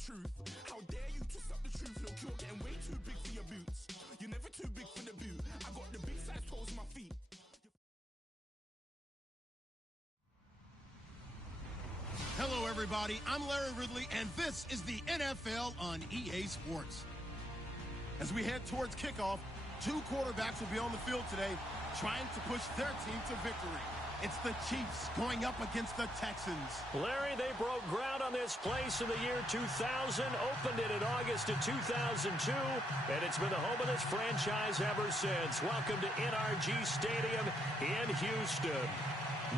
truth. How dare you twist up the truth? Look, you're getting way too big for your boots. You're never too big for the boot. I got the big size toes on my feet. Hello, everybody. I'm Larry Ridley, and this is the NFL on EA Sports. As we head towards kickoff, two quarterbacks will be on the field today trying to push their team to victory. It's the Chiefs going up against the Texans. Larry, they broke ground on this place in the year 2000, opened it in August of 2002, and it's been the home of this franchise ever since. Welcome to NRG Stadium in Houston.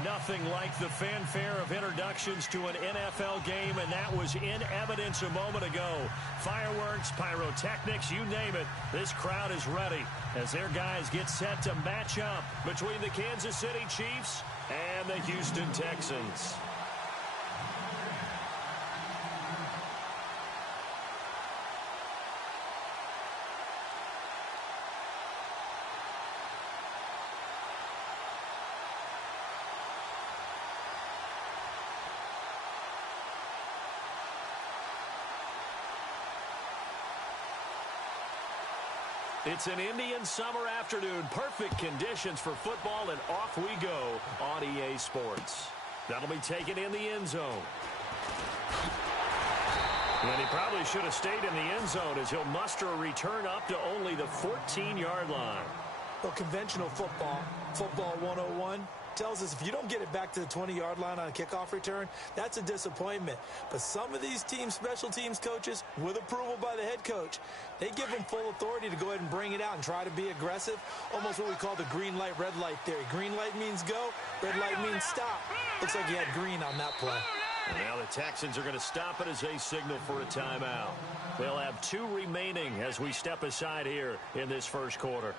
Nothing like the fanfare of introductions to an NFL game, and that was in evidence a moment ago. Fireworks, pyrotechnics, you name it. This crowd is ready as their guys get set to match up between the Kansas City Chiefs and the Houston Texans. It's an Indian summer afternoon. Perfect conditions for football, and off we go on EA Sports. That'll be taken in the end zone. And he probably should have stayed in the end zone as he'll muster a return up to only the 14-yard line. Well, conventional football 101, tells us if you don't get it back to the 20-yard line on a kickoff return, that's a disappointment. But some of these special teams coaches, with approval by the head coach, they give them full authority to go ahead and bring it out and try to be aggressive, almost what we call the green light, red light theory. Green light means go, red light means stop. Looks like he had green on that play. And now the Texans are going to stop it as they signal for a timeout. They'll have 2 remaining as we step aside here in this first quarter.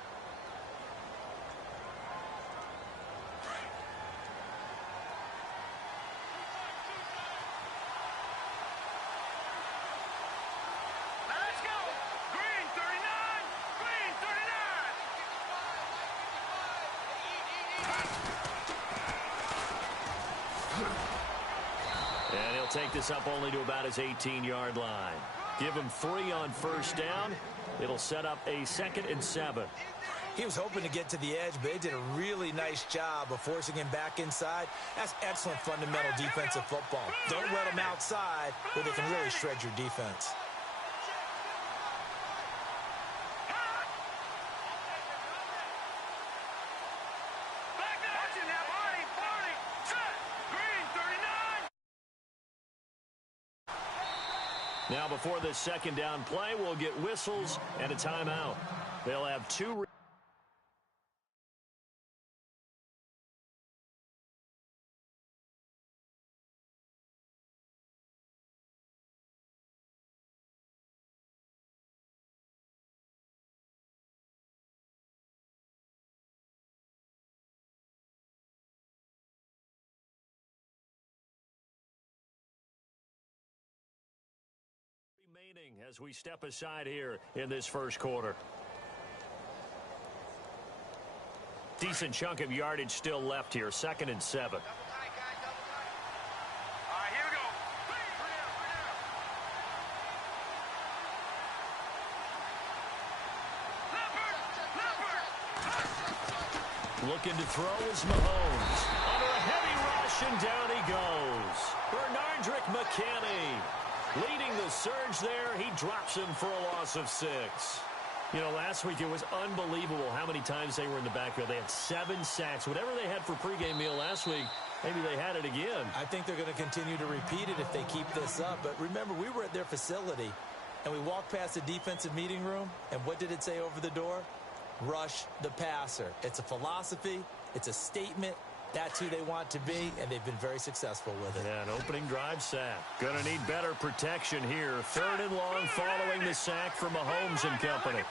And he'll take this up only to about his 18-yard line. Give him 3 on first down. It'll set up a 2nd and 7. He was hoping to get to the edge, but they did a really nice job of forcing him back inside. That's excellent fundamental defensive football. Don't let him outside where they can really shred your defense. Now before this second down play, we'll get whistles and a timeout. They'll have 2. Remaining as we step aside here in this first quarter. Decent chunk of yardage still left here. 2nd and 7. All right, here we go. Looking to throw is Mahomes. Under a heavy rush, and down he goes. Bernardrick McKinney leading the surge there. He drops him for a loss of 6. You know, last week it was unbelievable how many times they were in the backfield. They had 7 sacks. Whatever they had for pregame meal last week, maybe they had it again. I think they're going to continue to repeat it if they keep this up. But remember, we were at their facility, and we walked past the defensive meeting room, and what did it say over the door? Rush the passer. It's a philosophy. It's a statement. That's who they want to be, and they've been very successful with it. Yeah, an opening drive sack. Going to need better protection here. 3rd and long following the sack from Mahomes and company.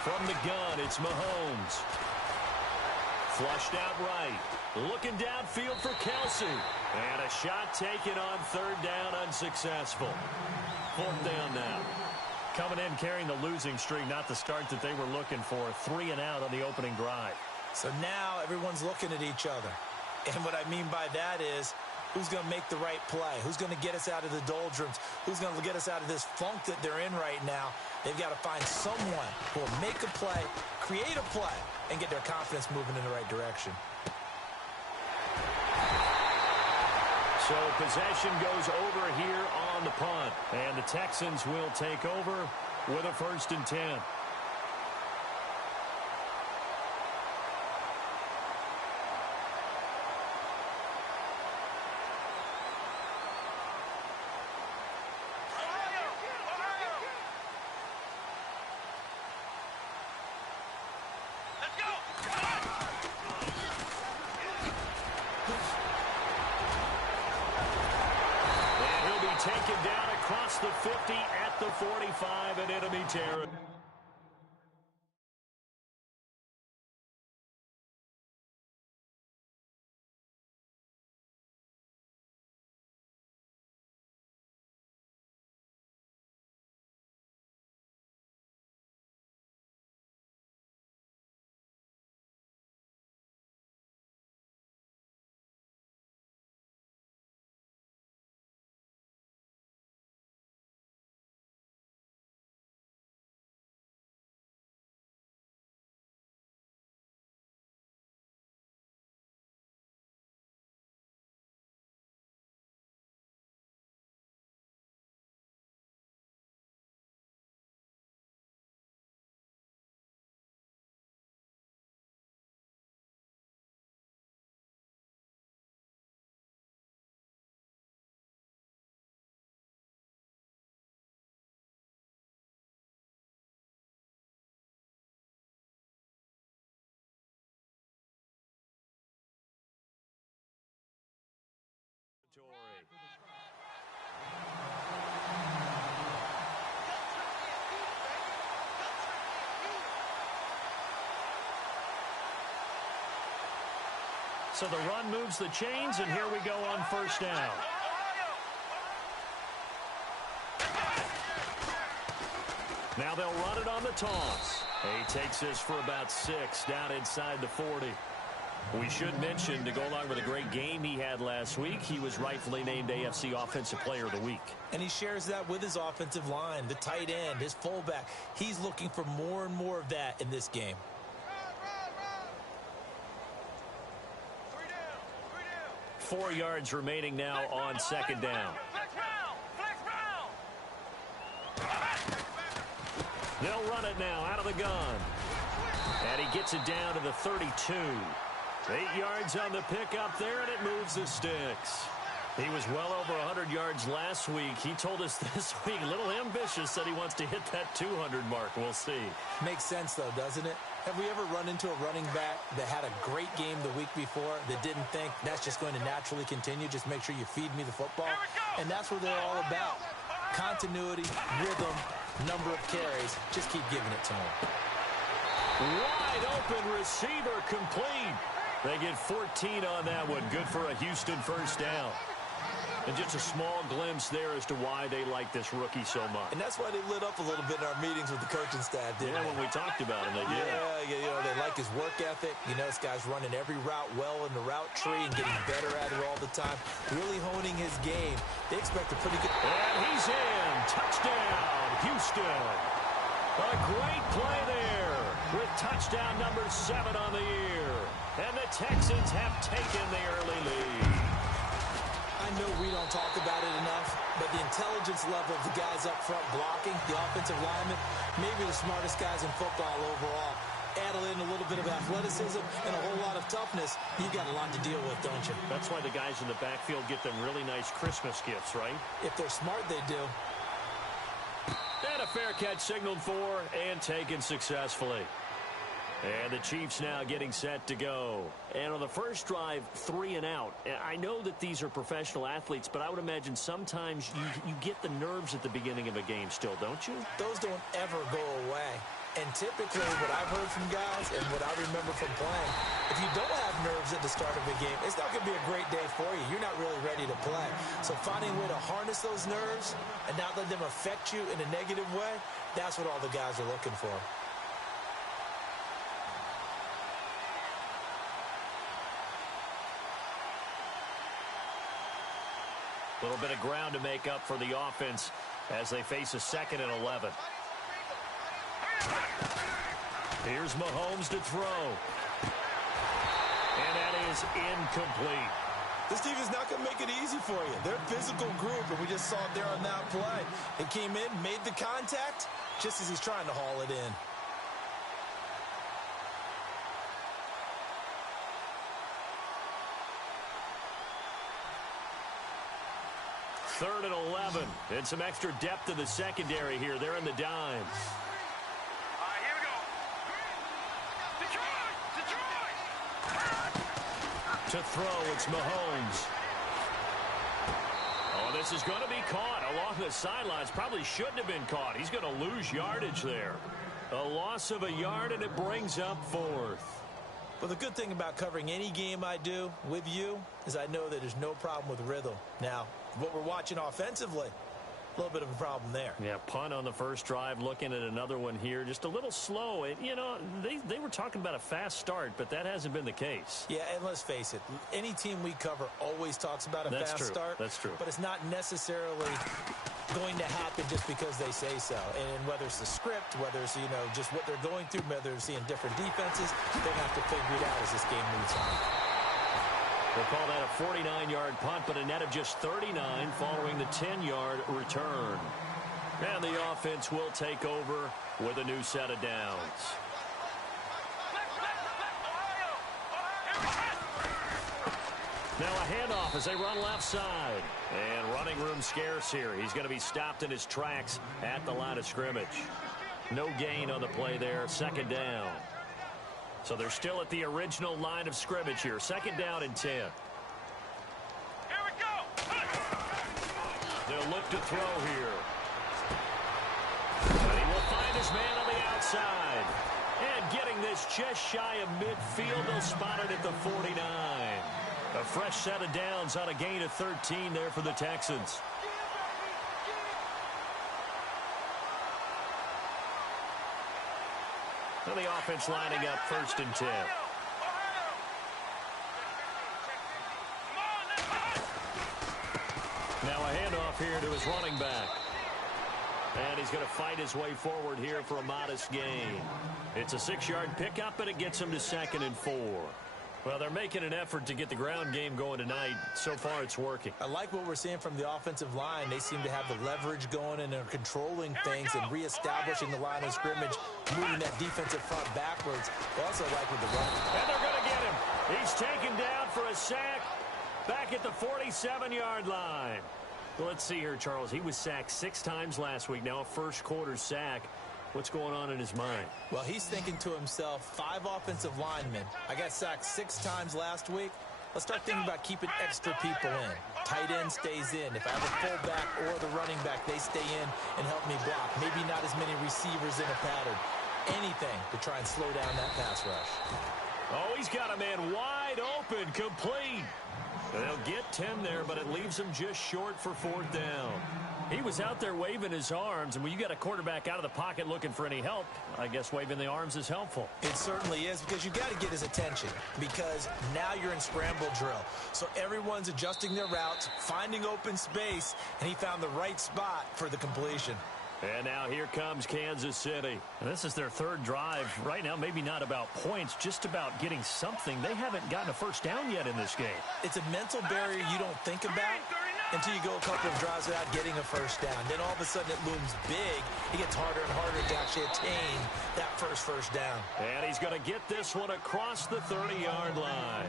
From the gun, it's Mahomes. Flushed out right. Looking downfield for Kelsey. And a shot taken on 3rd down, unsuccessful. 4th down now. Coming in carrying the losing streak, not the start that they were looking for. 3 and out on the opening drive. So now everyone's looking at each other. And what I mean by that is Who's going to make the right play? Who's going to get us out of the doldrums? Who's going to get us out of this funk that they're in right now? They've got to find someone who will make a play, create a play, and get their confidence moving in the right direction. So possession goes over here on the punt. And the Texans will take over with a 1st and 10. Taken down across the 50 at the 45 in enemy territory. So the run moves the chains, and here we go on 1st down. Now they'll run it on the toss. He takes this for about 6 down inside the 40. We should mention, to go along with a great game he had last week, he was rightfully named AFC Offensive Player of the Week. And he shares that with his offensive line, the tight end, his fullback. He's looking for more and more of that in this game. 4 yards remaining now on 2nd down. They'll run it now out of the gun. And he gets it down to the 32. 8 yards on the pickup there, and it moves the sticks. He was well over 100 yards last week. He told us this week, a little ambitious, said he wants to hit that 200 mark. We'll see. Makes sense, though, doesn't it? Have we ever run into a running back that had a great game the week before that didn't think that's just going to naturally continue? Just make sure you feed me the football. And that's what they're all about. Continuity, rhythm, number of carries. Just keep giving it to him. Wide open receiver complete. They get 14 on that one. Good for a Houston 1st down. And just a small glimpse there as to why they like this rookie so much. And that's why they lit up a little bit in our meetings with the coaching staff, didn't they? When we talked about him, they did. Yeah, you know, they like his work ethic. You know, this guy's running every route well in the route tree and getting better at it all the time. Really honing his game. They expect a pretty good... And he's in. Touchdown, Houston. A great play there with touchdown number 7 on the year. And the Texans have taken the early lead. I know we don't talk about it enough, but the intelligence level of the guys up front blocking, the offensive linemen, maybe the smartest guys in football overall. Add in a little bit of athleticism and a whole lot of toughness, you've got a lot to deal with, don't you? That's why the guys in the backfield get them really nice Christmas gifts, right? If they're smart, they do. And a fair catch signaled for and taken successfully. And the Chiefs now getting set to go. And on the first drive, 3 and out. I know that these are professional athletes, but I would imagine sometimes you get the nerves at the beginning of a game still, don't you? Those don't ever go away. And typically what I've heard from guys and what I remember from playing, if you don't have nerves at the start of a game, it's not going to be a great day for you. You're not really ready to play. So finding a way to harness those nerves and not let them affect you in a negative way, that's what all the guys are looking for. A little bit of ground to make up for the offense as they face a 2nd and 11. Here's Mahomes to throw. And that is incomplete. This team is not going to make it easy for you. They're a physical group, and we just saw it there on that play. He came in, made the contact, just as he's trying to haul it in. Third and 11, and some extra depth to the secondary here. They're in the dime. Here we go. Detroit! To throw, it's Mahomes. Oh, this is going to be caught along the sidelines. Probably shouldn't have been caught. He's going to lose yardage there. A loss of a yard, and it brings up 4th. Well, the good thing about covering any game I do with you is I know that there's no problem with rhythm. Now, what we're watching offensively, a little bit of a problem there. Yeah, punt on the first drive, looking at another one here. Just a little slow. You know, they were talking about a fast start, but that hasn't been the case. Yeah, and let's face it, any team we cover always talks about a fast start. That's true. But it's not necessarily going to happen just because they say so. And whether it's the script, whether it's, you know, just what they're going through, whether they're seeing different defenses, they're going to have to figure it out as this game moves on. We'll call that a 49-yard punt, but a net of just 39 following the 10-yard return. And the offense will take over with a new set of downs. Now a handoff as they run left side. And running room scarce here. He's going to be stopped in his tracks at the line of scrimmage. No gain on the play there. 2nd down. So they're still at the original line of scrimmage here. 2nd down and 10. Here we go. They'll look to throw here. And he will find his man on the outside. And getting this just shy of midfield, they'll spot it at the 49. A fresh set of downs on a gain of 13 there for the Texans. And the offense lining up 1st and 10. Now a handoff here to his running back. And he's going to fight his way forward here for a modest gain. It's a 6-yard pickup, and it gets him to 2nd and 4. Well, they're making an effort to get the ground game going tonight. So far, it's working. I like what we're seeing from the offensive line. They seem to have the leverage going, and they're controlling things and reestablishing the line of scrimmage, moving that defensive front backwards. They also like with the run. And they're going to get him. He's taken down for a sack back at the 47-yard line. Well, let's see here, Charles. He was sacked 6 times last week. Now a first-quarter sack. What's going on in his mind? Well, he's thinking to himself, 5 offensive linemen. I got sacked 6 times last week. Let's start thinking about keeping extra people in. Tight end stays in. If I have a fullback or the running back, they stay in and help me block. Maybe not as many receivers in a pattern. Anything to try and slow down that pass rush. Oh, he's got a man wide open, complete. They'll get 10 there, but it leaves him just short for 4th down. He was out there waving his arms, and when you got a quarterback out of the pocket looking for any help, I guess waving the arms is helpful. It certainly is, because you've got to get his attention, because now you're in scramble drill. So everyone's adjusting their routes, finding open space, and he found the right spot for the completion. And now here comes Kansas City. And this is their 3rd drive. Right now, maybe not about points, just about getting something. They haven't gotten a first down yet in this game. It's a mental barrier you don't think about until you go a couple of drives without getting a first down. Then all of a sudden it looms big. It gets harder and harder to actually attain that first down. And he's going to get this one across the 30-yard line.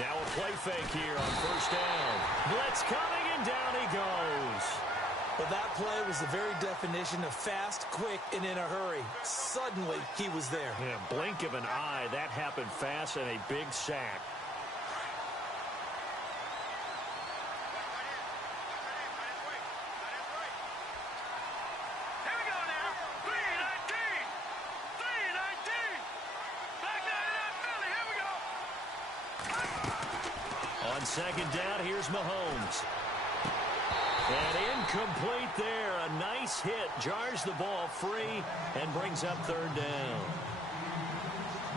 Now a play fake here on first down. Blitz coming, and down he goes. Well, that play was the very definition of fast, quick, and in a hurry. Suddenly, he was there. Yeah, blink of an eye. That happened fast, and a big sack. Here we go now. 3:19. On second down, here's Mahomes. And incomplete there. A nice hit. Jars the ball free and brings up third down.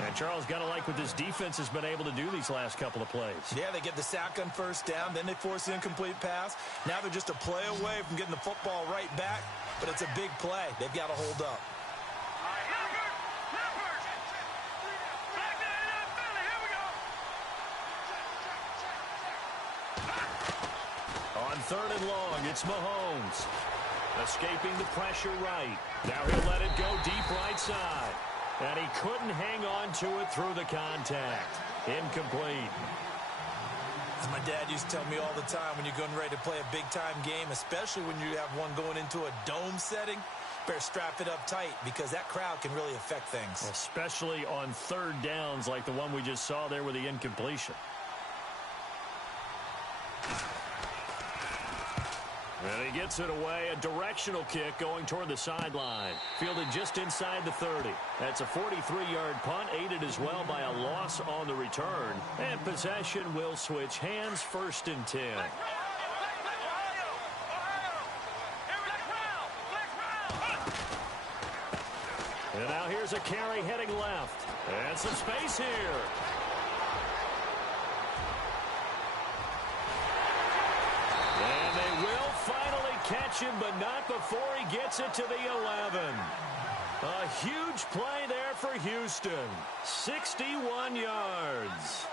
And Charles, got to like what this defense has been able to do these last couple of plays. Yeah, they get the sack on first down, then they force the incomplete pass. Now they're just a play away from getting the football right back, but it's a big play. They've got to hold up. On third and long, it's Mahomes. Escaping the pressure right. Now he'll let it go deep right side. And he couldn't hang on to it through the contact. Incomplete. As my dad used to tell me all the time, when you're going ready to play a big-time game, especially when you have one going into a dome setting, better strap it up tight because that crowd can really affect things. Especially on third downs like the one we just saw there with the incompletion. And he gets it away. A directional kick going toward the sideline. Fielded just inside the 30. That's a 43-yard punt, aided as well by a loss on the return. And possession will switch hands, 1st and 10. And now here's a carry heading left. And some space here. And they will finally catch him, but not before he gets it to the 11. A huge play there for Houston. 61 yards.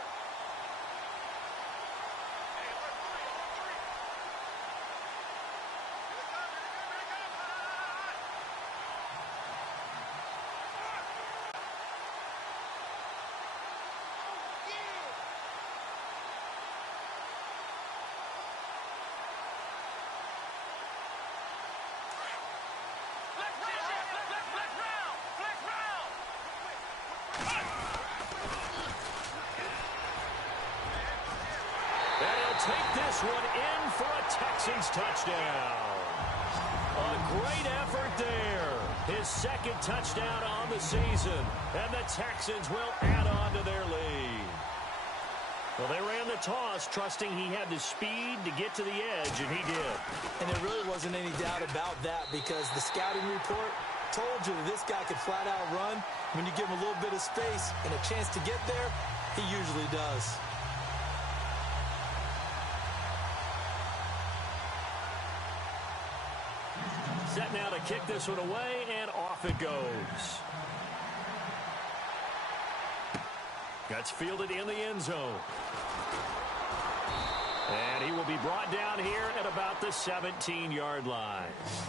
Take this one in for a Texans touchdown. A great effort there. His 2nd touchdown on the season. And the Texans will add on to their lead. Well, they ran the toss, trusting he had the speed to get to the edge, and he did. And there really wasn't any doubt about that because the scouting report told you that this guy could flat out run. When you give him a little bit of space and a chance to get there, he usually does. Set now to kick this one away, and off it goes. That's fielded in the end zone. And he will be brought down here at about the 17-yard line.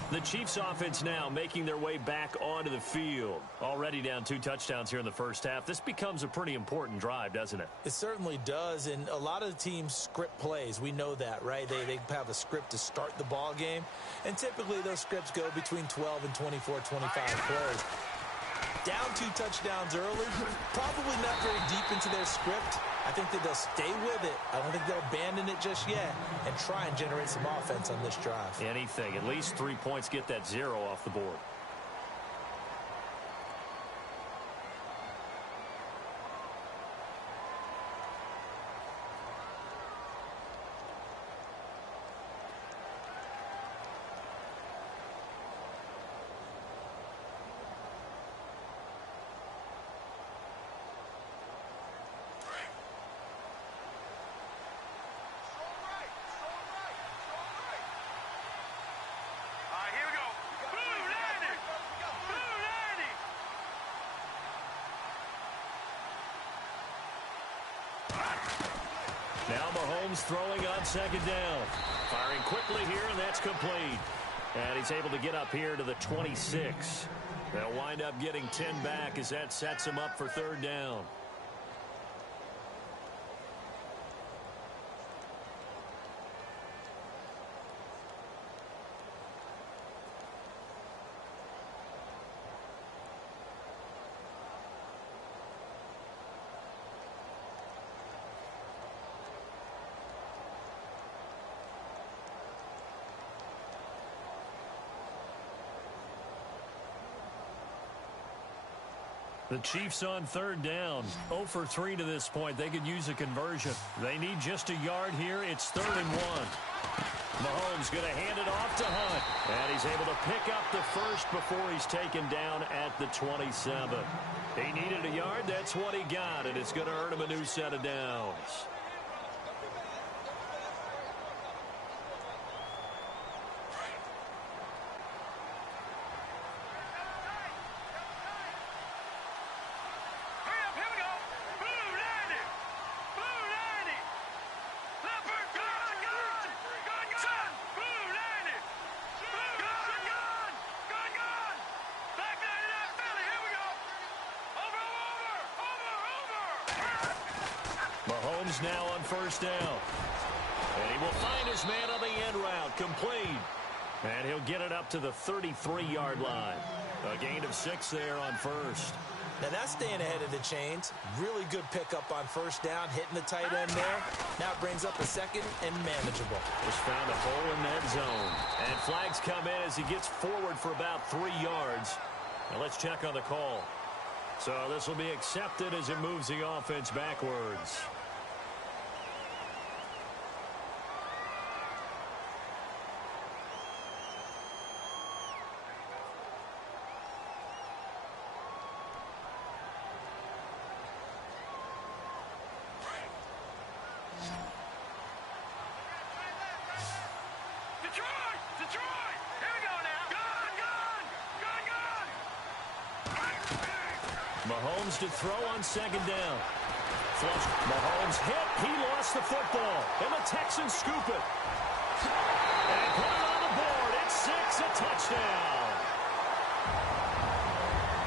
The Chiefs offense now making their way back onto the field. Already down 2 touchdowns here in the first half. This becomes a pretty important drive, doesn't it? It certainly does, and a lot of the teams script plays. We know that, right? They have a script to start the ball game, and typically those scripts go between 12 and 24, 25 plays. Down 2 touchdowns early, probably not very deep into their script. I think that they'll stay with it. I don't think they'll abandon it just yet and try and generate some offense on this drive. Anything. At least 3 points, get that 0 off the board. Now Mahomes throwing on 2nd down. Firing quickly here, and that's complete. And he's able to get up here to the 26. They'll wind up getting 10 back as that sets him up for 3rd down. The Chiefs on third down. 0 for 3 to this point. They could use a conversion. They need just a yard here. It's 3rd and 1. Mahomes going to hand it off to Hunt. And he's able to pick up the first before he's taken down at the 27. He needed a yard. That's what he got. And it's going to earn him a new set of downs. Mahomes now on first down. And he will find his man on the end route. Complete. And he'll get it up to the 33-yard line. A gain of 6 there on first. Now that's staying ahead of the chains. Really good pickup on first down, hitting the tight end there. Now it brings up a second and manageable. Just found a hole in that zone. And flags come in as he gets forward for about 3 yards. Now let's check on the call. So this will be accepted as it moves the offense backwards. Detroit! Here we go now! Gone! Mahomes to throw on second down. Flush. Mahomes hit. He lost the football. And the Texans scoop it. And put it on the board. It's 6, a touchdown.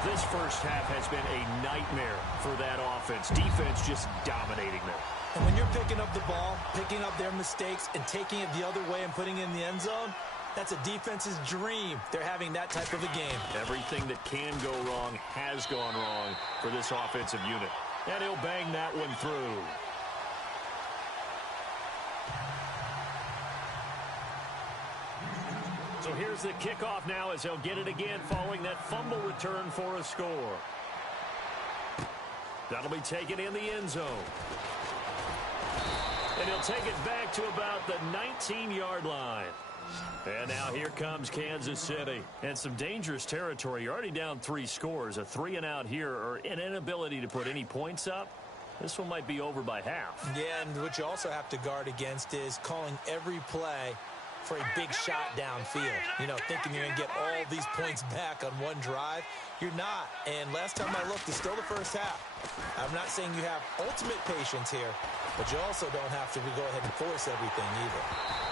This first half has been a nightmare for that offense. Defense just dominating them. And when you're picking up the ball, picking up their mistakes, and taking it the other way and putting it in the end zone, that's a defense's dream. They're having that type of a game. Everything that can go wrong has gone wrong for this offensive unit. And he'll bang that one through. So here's the kickoff now as they'll get it again following that fumble return for a score. That'll be taken in the end zone. And he'll take it back to about the 19-yard line. And now here comes Kansas City. And some dangerous territory. You're already down 3 scores. A 3-and-out here, or an inability to put any points up. This one might be over by half. Yeah, and what you also have to guard against is calling every play for a big shot downfield. You know, thinking you're going to get all these points back on one drive. You're not. And last time I looked, it's still the first half. I'm not saying you have ultimate patience here, but you also don't have to go ahead and force everything either.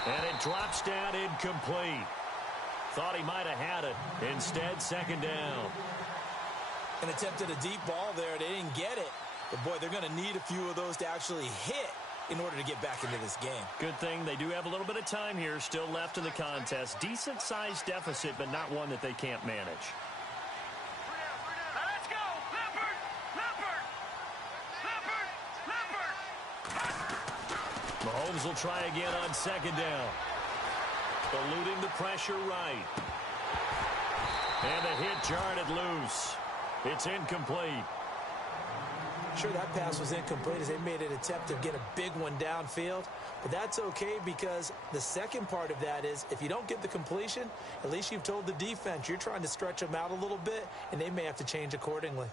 And it drops down incomplete. Thought he might have had it. Instead, second down. And attempted a deep ball there. They didn't get it. But, boy, they're going to need a few of those to actually hit in order to get back into this game. Good thing they do have a little bit of time here still left in the contest. Decent-sized deficit, but not one that they can't manage. Let's go! Leopard! Mahomes will try again on second down. Eluding the pressure right. And the hit jarred it loose. It's incomplete. Sure, that pass was incomplete as they made an attempt to get a big one downfield. But that's okay because the second part of that is if you don't get the completion, at least you've told the defense you're trying to stretch them out a little bit, and they may have to change accordingly.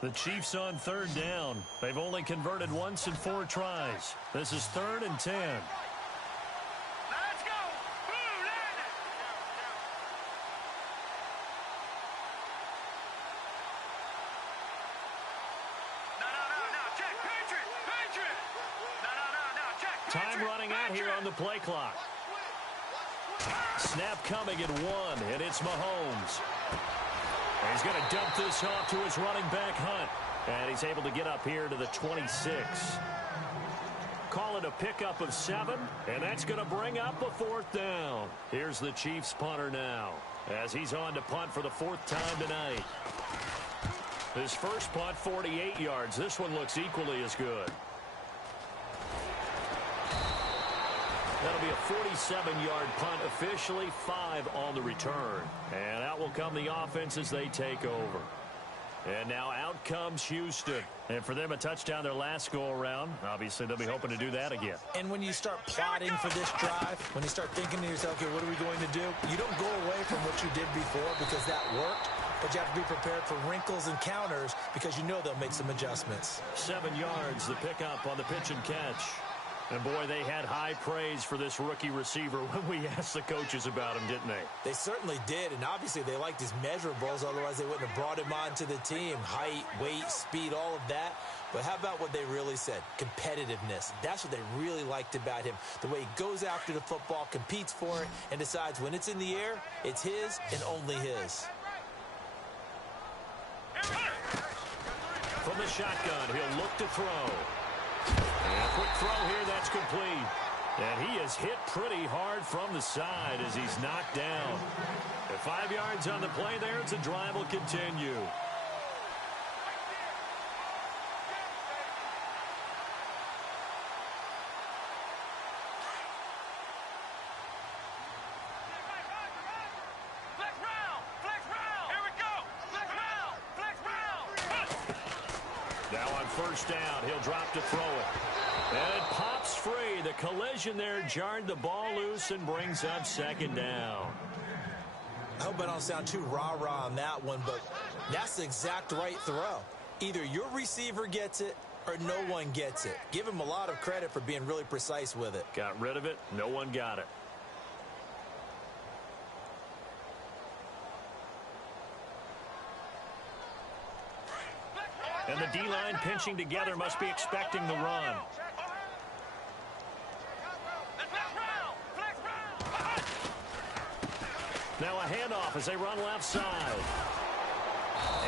The Chiefs on third down. They've only converted once in 4 tries. This is 3rd and 10. Let's go! No, check! Patriot! No, check! Time running out here on the play clock. Snap coming at 1, and it's Mahomes. And he's going to dump this off to his running back, Hunt. And he's able to get up here to the 26. Call it a pickup of 7, and that's going to bring up a 4th down. Here's the Chiefs punter now as he's on to punt for the 4th time tonight. His first punt, 48 yards. This one looks equally as good. That'll be a 47-yard punt, officially 5 on the return. And out will come the offense as they take over. And now out comes Houston. And for them, a touchdown their last go-around. Obviously, they'll be hoping to do that again. And when you start plotting for this drive, when you start thinking to yourself, okay, what are we going to do? You don't go away from what you did before because that worked. But you have to be prepared for wrinkles and counters because you know they'll make some adjustments. 7 yards, the pickup on the pitch and catch. And, boy, they had high praise for this rookie receiver when we asked the coaches about him, didn't they? They certainly did, and obviously they liked his measurables. Otherwise, they wouldn't have brought him onto the team. Height, weight, speed, all of that. But how about what they really said? Competitiveness. That's what they really liked about him. The way he goes after the football, competes for it, and decides when it's in the air, it's his and only his. From the shotgun, he'll look to throw. And a quick throw here, that's complete. And he is hit pretty hard from the side as he's knocked down. At 5 yards on the play there, the drive will continue. Now on first down, he'll drop to throw it. And it pops free. The collision there jarred the ball loose and brings up second down. I hope I don't sound too rah-rah on that one, but that's the exact right throw. Either your receiver gets it or no one gets it. Give him a lot of credit for being really precise with it. Got rid of it. No one got it. And the D-line pinching together must be expecting the run. Now a handoff as they run left side.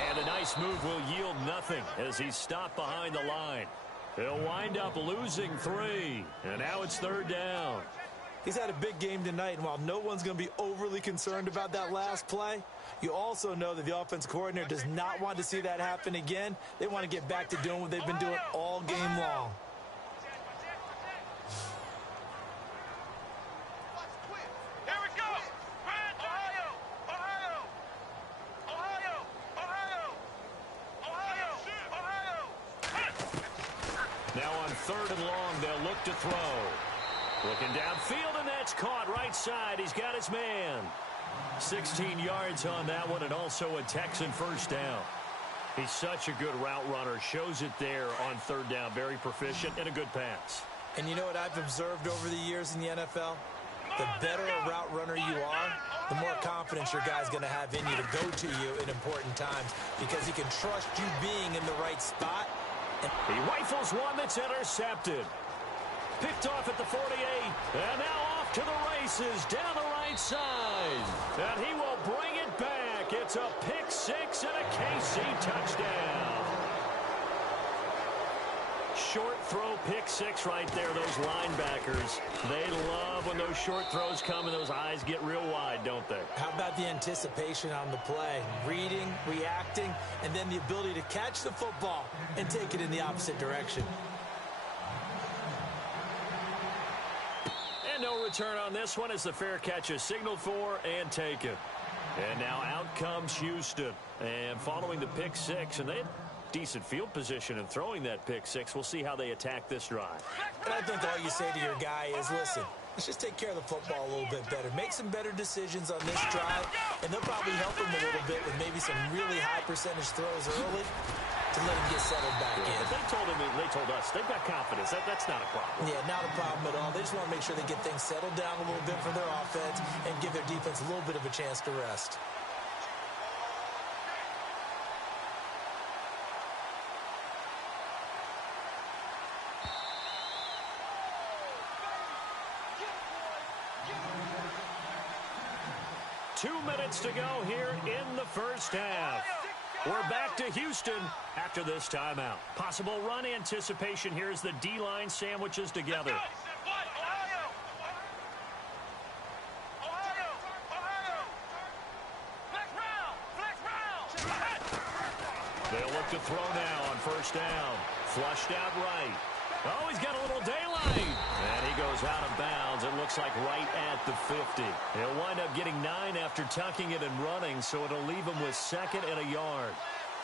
And a nice move will yield nothing as he's stopped behind the line. He'll wind up losing 3. And now it's third down. He's had a big game tonight, and while no one's going to be overly concerned about that last play, you also know that the offense coordinator does not want to see that happen again. They want to get back to doing what they've been doing all game long. Here we go. Ohio. Ohio. Ohio. Ohio. Ohio. Now on third and long, they'll look to throw. Looking downfield, and that's caught right side. He's got his man. 16 yards on that one, and also a Texan first down. He's such a good route runner. Shows it there on third down. Very proficient and a good pass. And you know what I've observed over the years in the NFL? The better a route runner you are, the more confidence your guy's going to have in you to go to you in important times because he can trust you being in the right spot. And he rifles one that's intercepted. Picked off at the 48, and now off to the races down the right side. And he will bring it back. It's a pick-6 and a KC touchdown. Short throw pick-6 right there, those linebackers. They love when those short throws come and those eyes get real wide, don't they? How about the anticipation on the play? Reading, reacting, and then the ability to catch the football and take it in the opposite direction. No return on this one as the fair catch is signaled for and taken. And now out comes Houston. And following the pick-6, and they had decent field position in throwing that pick-6. We'll see how they attack this drive. And I think all you say to your guy is, listen, let's just take care of the football a little bit better. Make some better decisions on this drive, and they'll probably help him a little bit with maybe some really high percentage throws early to let him get settled back in. They told us they've got confidence. That's not a problem. Yeah, not a problem at all. They just want to make sure they get things settled down a little bit for their offense and give their defense a little bit of a chance to rest. Two minutes to go here in the first half. We're back to Houston after this timeout. Possible run anticipation here as the D-line sandwiches together. They'll look to throw now on first down. Flushed out right. Oh, he's got a little daylight. And he goes out of bounds. It looks like right at the 50. He'll wind up getting 9 after tucking it and running, so it'll leave him with second and a yard.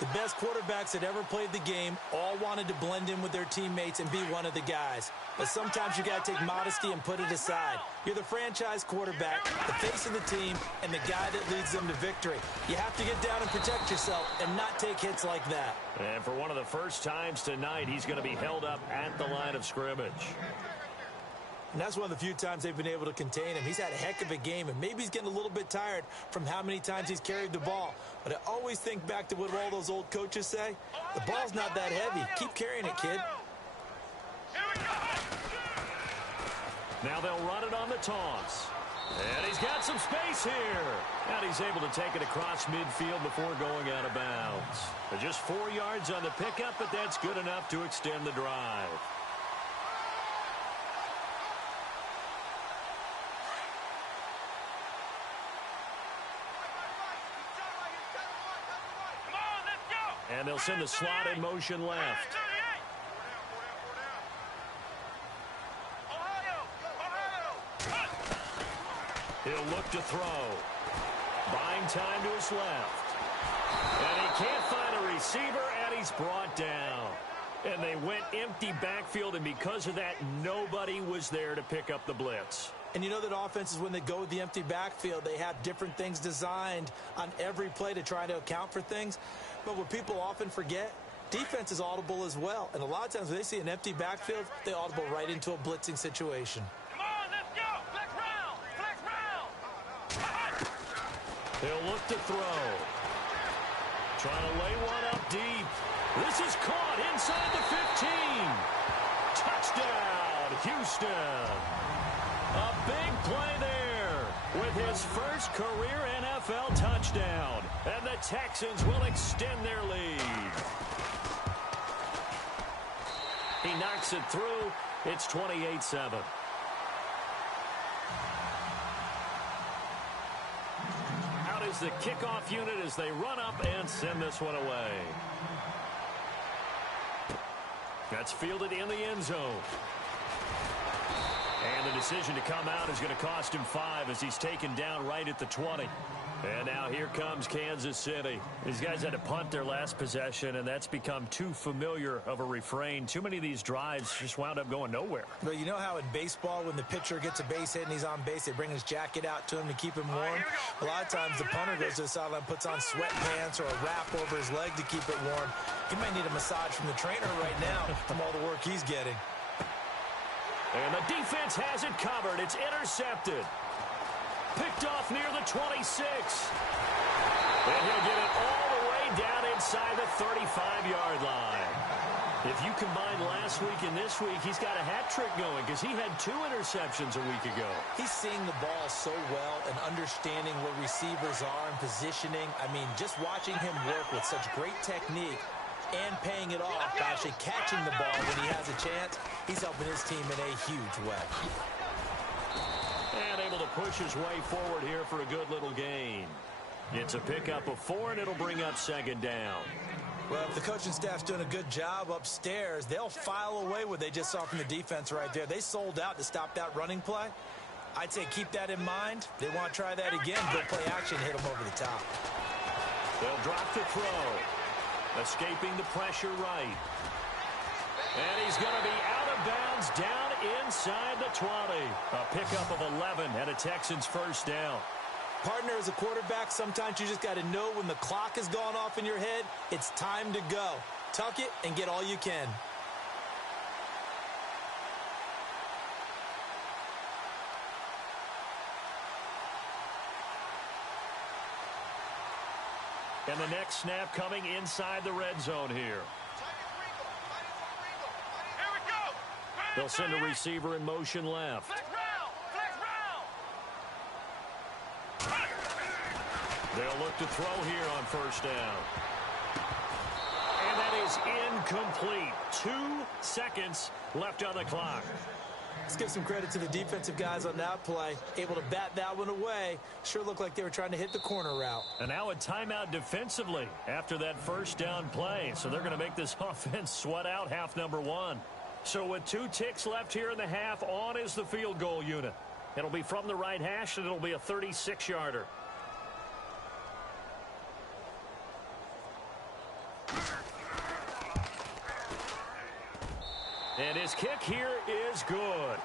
The best quarterbacks that ever played the game all wanted to blend in with their teammates and be one of the guys. But sometimes you got to take modesty and put it aside. You're the franchise quarterback, the face of the team, and the guy that leads them to victory. You have to get down and protect yourself and not take hits like that. And for one of the first times tonight, he's going to be held up at the line of scrimmage. And that's one of the few times they've been able to contain him. He's had a heck of a game, and maybe he's getting a little bit tired from how many times he's carried the ball. But I always think back to what all those old coaches say. The ball's not that heavy. Keep carrying it, kid. Now they'll run it on the toss. And he's got some space here. And he's able to take it across midfield before going out of bounds. Just 4 yards on the pickup, but that's good enough to extend the drive. And they'll send the slot in motion left. He'll look to throw. Buying time to his left. And he can't find a receiver, and he's brought down. And they went empty backfield, and because of that, nobody was there to pick up the blitz. And you know that offenses, when they go with the empty backfield, they have different things designed on every play to try to account for things. But what people often forget, defense is audible as well. And a lot of times when they see an empty backfield, they audible right into a blitzing situation. Come on, let's go! Flex round! Flex round! He'll look to throw. Trying to lay one up deep. This is caught inside the 15. Touchdown, Houston. A big play there with his first career NFL touchdown. And the Texans will extend their lead. He knocks it through. It's 28-7. Out is the kickoff unit as they run up and send this one away. That's fielded in the end zone. And the decision to come out is going to cost him 5 as he's taken down right at the 20. And now here comes Kansas City. These guys had to punt their last possession, and that's become too familiar of a refrain. Too many of these drives just wound up going nowhere. But you know how in baseball, when the pitcher gets a base hit and he's on base, they bring his jacket out to him to keep him warm? A lot of times the punter goes to the sideline, puts on sweatpants or a wrap over his leg to keep it warm. He might need a massage from the trainer right now from all the work he's getting. And the defense has it covered. It's intercepted. Picked off near the 26. And he'll get it all the way down inside the 35-yard line. If you combine last week and this week, he's got a hat trick going because he had 2 interceptions a week ago. He's seeing the ball so well and understanding where receivers are and positioning. I mean, just watching him work with such great technique and paying it off by actually catching the ball when he has a chance, he's helping his team in a huge way. And able to push his way forward here for a good little gain. It's a pickup of 4, and it'll bring up second down. Well, if the coaching staff's doing a good job upstairs, they'll file away what they just saw from the defense right there. They sold out to stop that running play. I'd say keep that in mind. They want to try that again. Go play action, hit them over the top. They'll drop the throw. Escaping the pressure right. And he's going to be out of bounds down inside the 20. A pickup of 11 and a Texans first down. Partner, as a quarterback, sometimes you just got to know when the clock has gone off in your head, it's time to go. Tuck it and get all you can. And the next snap coming inside the red zone here. They'll send a receiver in motion left. They'll look to throw here on first down. And that is incomplete. 2 seconds left on the clock. Let's give some credit to the defensive guys on that play. Able to bat that one away. Sure looked like they were trying to hit the corner route. And now a timeout defensively after that first down play. So they're going to make this offense sweat out half number 1. So with 2 ticks left here in the half, on is the field goal unit. It'll be from the right hash, and it'll be a 36-yarder. And his kick here is good.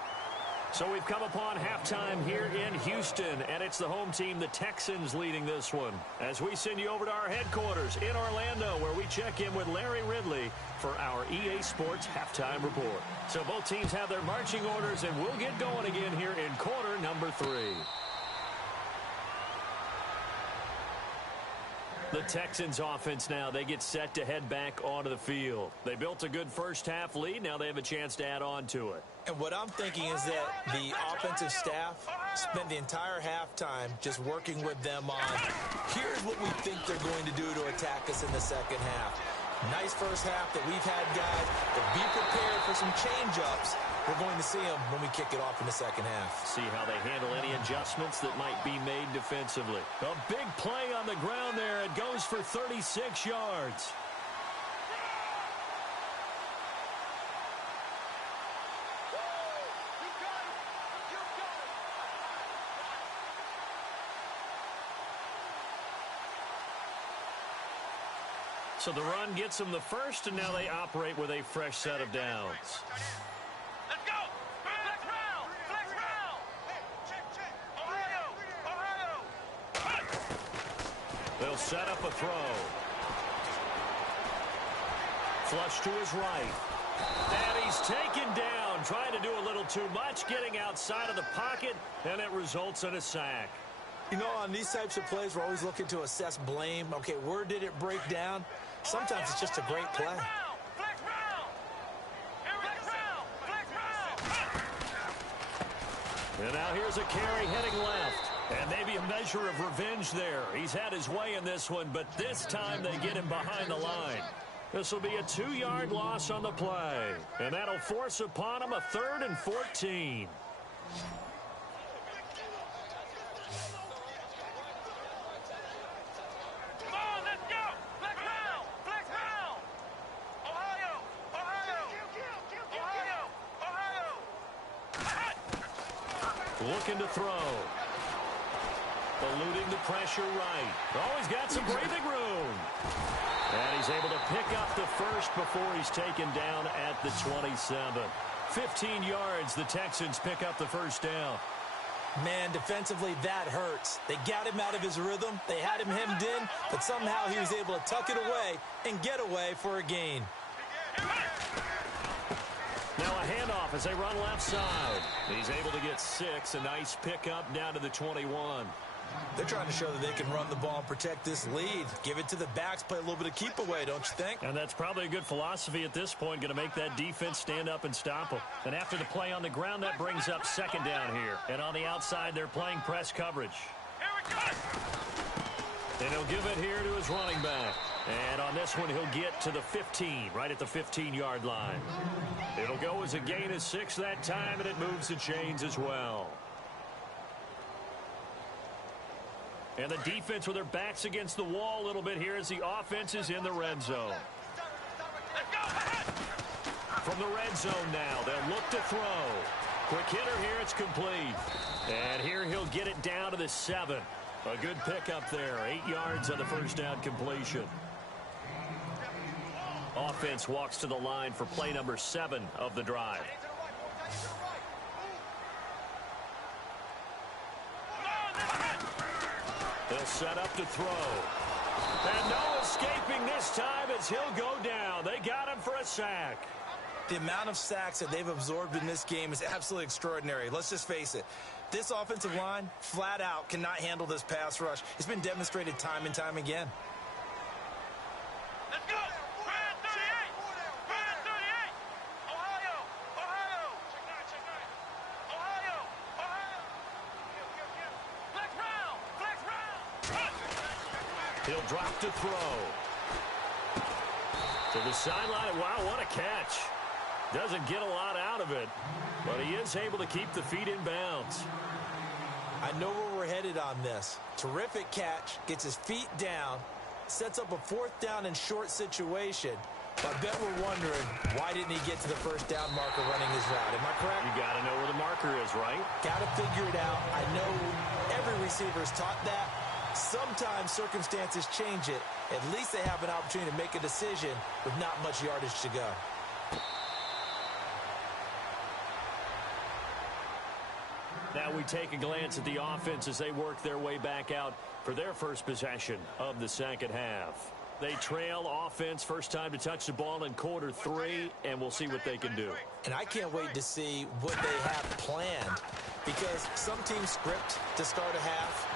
So we've come upon halftime here in Houston, and it's the home team, the Texans, leading this one. As we send you over to our headquarters in Orlando, where we check in with Larry Ridley for our EA Sports Halftime Report. So both teams have their marching orders, and we'll get going again here in quarter number 3. The Texans offense now, they get set to head back onto the field. They built a good first-half lead. Now they have a chance to add on to it. And what I'm thinking is that the offensive staff spent the entire halftime just working with them on, here's what we think they're going to do to attack us in the second half. Nice first half that we've had, guys, but be prepared for some change-ups. We're going to see them when we kick it off in the second half. See how they handle any adjustments that might be made defensively. A big play on the ground there. It goes for 36 yards. So the run gets them the first, and now they operate with a fresh set of downs. Let's go! Flex round! Flex round! Ohio! They'll set up a throw. Flush to his right. And he's taken down, trying to do a little too much, getting outside of the pocket, and it results in a sack. You know, on these types of plays, we're always looking to assess blame. Okay, where did it break down? Sometimes it's just a great play. Flex round! Flex round! Flex round! And now here's a carry heading left. And maybe a measure of revenge there. He's had his way in this one, but this time they get him behind the line. This will be a 2-yard loss on the play. And that'll force upon him a 3rd and 14. Looking to throw. Eluding the pressure right. Always got some breathing room. And he's able to pick up the first before he's taken down at the 27. 15 yards, the Texans pick up the first down. Man, defensively, that hurts. They got him out of his rhythm. They had him hemmed in, but somehow he was able to tuck it away and get away for a gain. Now a handoff as they run left side. He's able to get 6. A nice pickup down to the 21. They're trying to show that they can run the ball and protect this lead. Give it to the backs, play a little bit of keep away, don't you think? And that's probably a good philosophy at this point, going to make that defense stand up and stop them. And after the play on the ground, that brings up 2nd down here. And on the outside, they're playing press coverage. Here we go! And he'll give it here to his running back. And on this one, he'll get to the 15, right at the 15-yard line. It'll go as a gain of 6 that time, and it moves the chains as well. And the defense with their backs against the wall a little bit here as the offense is in the red zone. From the red zone now, they'll look to throw. Quick hitter here, it's complete. And here he'll get it down to the 7. A good pickup there, 8 yards on the first down completion. Offense walks to the line for play number 7 of the drive. They'll set up to throw. And no escaping this time as he'll go down. They got him for a sack. The amount of sacks that they've absorbed in this game is absolutely extraordinary. Let's just face it. This offensive line, flat out, cannot handle this pass rush. It's been demonstrated time and time again. Let's go! Brand 38! Brand 38! Ohio! Ohio! Ohio! Ohio! Flex round! Flex round! He'll drop to throw. To the sideline. Wow, what a catch. Doesn't get a lot out of it, but he is able to keep the feet in bounds. I know where we're headed on this. Terrific catch, gets his feet down, sets up a 4th down and short situation. But I bet we're wondering, why didn't he get to the first down marker running his route? Am I correct? You got to know where the marker is, right? Got to figure it out. I know every receiver is taught that, Sometimes circumstances change it. At least they have an opportunity to make a decision with not much yardage to go. Now we take a glance at the offense as they work their way back out for their first possession of the second half. They trail offense, first time to touch the ball in quarter 3, and we'll see what they can do. And I can't wait to see what they have planned, because some teams script to start a half.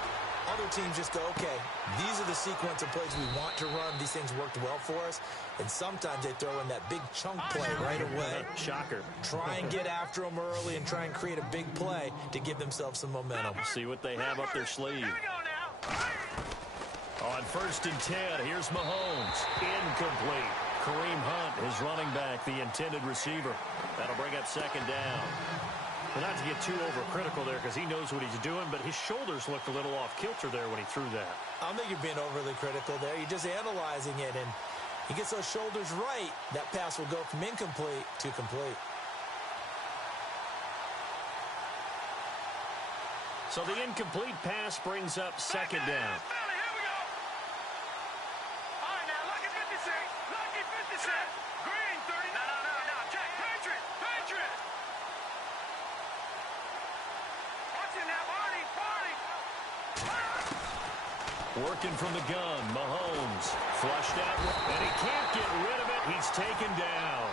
Other teams just go, okay, these are the sequence of plays we want to run. These things worked well for us. And sometimes they throw in that big chunk play right away. Shocker. Try and get after them early and try and create a big play to give themselves some momentum. See what they have up their sleeve. Here we go now. On 1st and 10, here's Mahomes. Incomplete. Kareem Hunt, his running back, the intended receiver. That'll bring up 2nd down. Well, not to get too overcritical there because he knows what he's doing, but his shoulders looked a little off kilter there when he threw that. I don't think you're being overly critical there. You're just analyzing it, and he gets those shoulders right. That pass will go from incomplete to complete. So the incomplete pass brings up 2nd down. Philly, here we go. All right, now, lucky 56. Lucky 56. Green, 30. No. Check. Patriot. Watch it now, Barney. Working from the gun, Mahomes. Flushed out, and he can't get rid of it. He's taken down.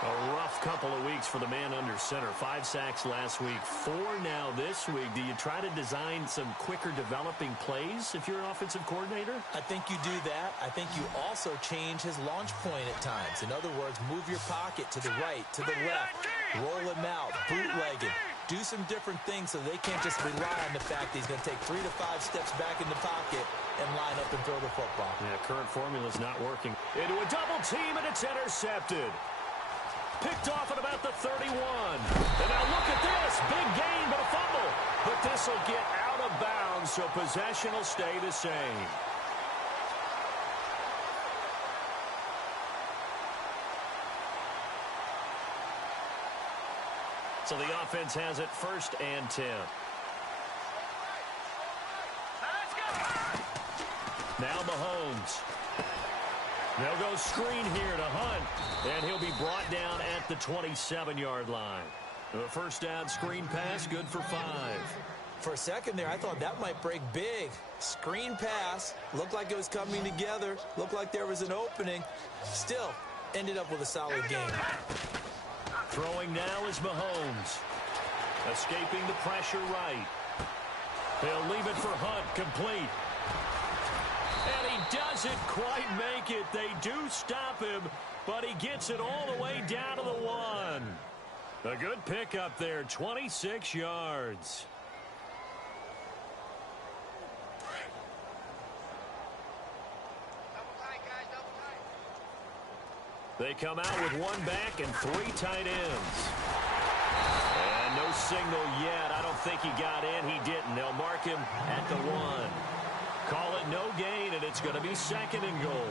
A rough couple of weeks for the man under center. 5 sacks last week, 4 now this week. Do you try to design some quicker developing plays if you're an offensive coordinator? I think you do that. I think you also change his launch point at times. In other words, move your pocket to the right, to the left, roll him out, bootleg him. Do some different things so they can't just rely on the fact that he's going to take 3 to 5 steps back in the pocket and line up and throw the football. Yeah, current formula's not working. Into a double team, and it's intercepted. Picked off at about the 31. And now look at this. Big gain, but a fumble. But this will get out of bounds, so possession will stay the same. So the offense has it 1st and 10. Now Mahomes. They'll go screen here to Hunt, and he'll be brought down at the 27-yard line. The first down screen pass, good for 5. For a second there, I thought that might break big. Screen pass, looked like it was coming together, looked like there was an opening. Still, ended up with a solid game. Throwing now is Mahomes. Escaping the pressure right. They'll leave it for Hunt, complete. And he doesn't quite make it. They do stop him, but he gets it all the way down to the 1. A good pickup there, 26 yards. They come out with 1 back and 3 tight ends. And no signal yet. I don't think he got in. He didn't. They'll mark him at the 1. Call it no gain, and it's going to be 2nd and goal. All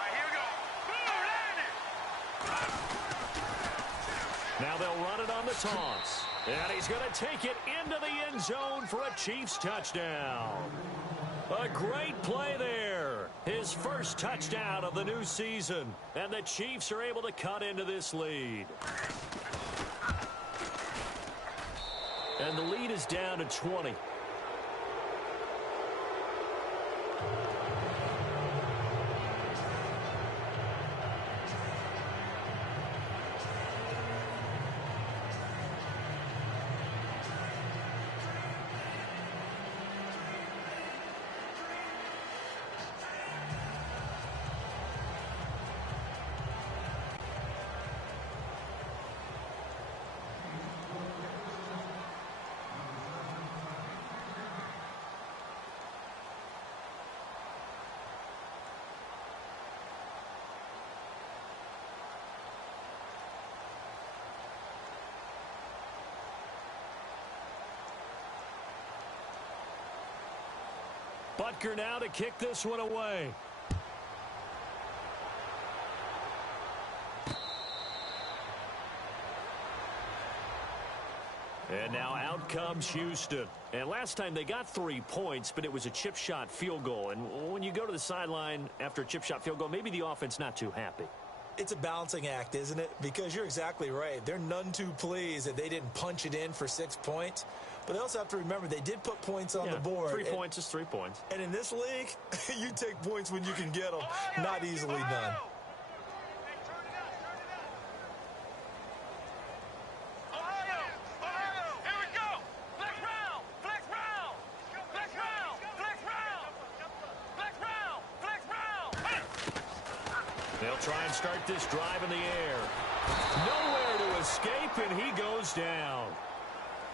right, here we go. Now they'll run it on the toss. And he's going to take it into the end zone for a Chiefs touchdown. A great play there. His first touchdown of the new season. And the Chiefs are able to cut into this lead. And the lead is down to 20. Butker now to kick this one away. And now out comes Houston. And last time they got 3 points, but it was a chip shot field goal. And when you go to the sideline after a chip shot field goal, maybe the offense not too happy. It's a balancing act, isn't it? Because you're exactly right. They're none too pleased that they didn't punch it in for 6 points. But they also have to remember they did put points on the board. 3 points is 3 points. And in this league, you take points when you can get them. Not easily done. They'll try and start this drive in the air. Nowhere to escape, and he goes down.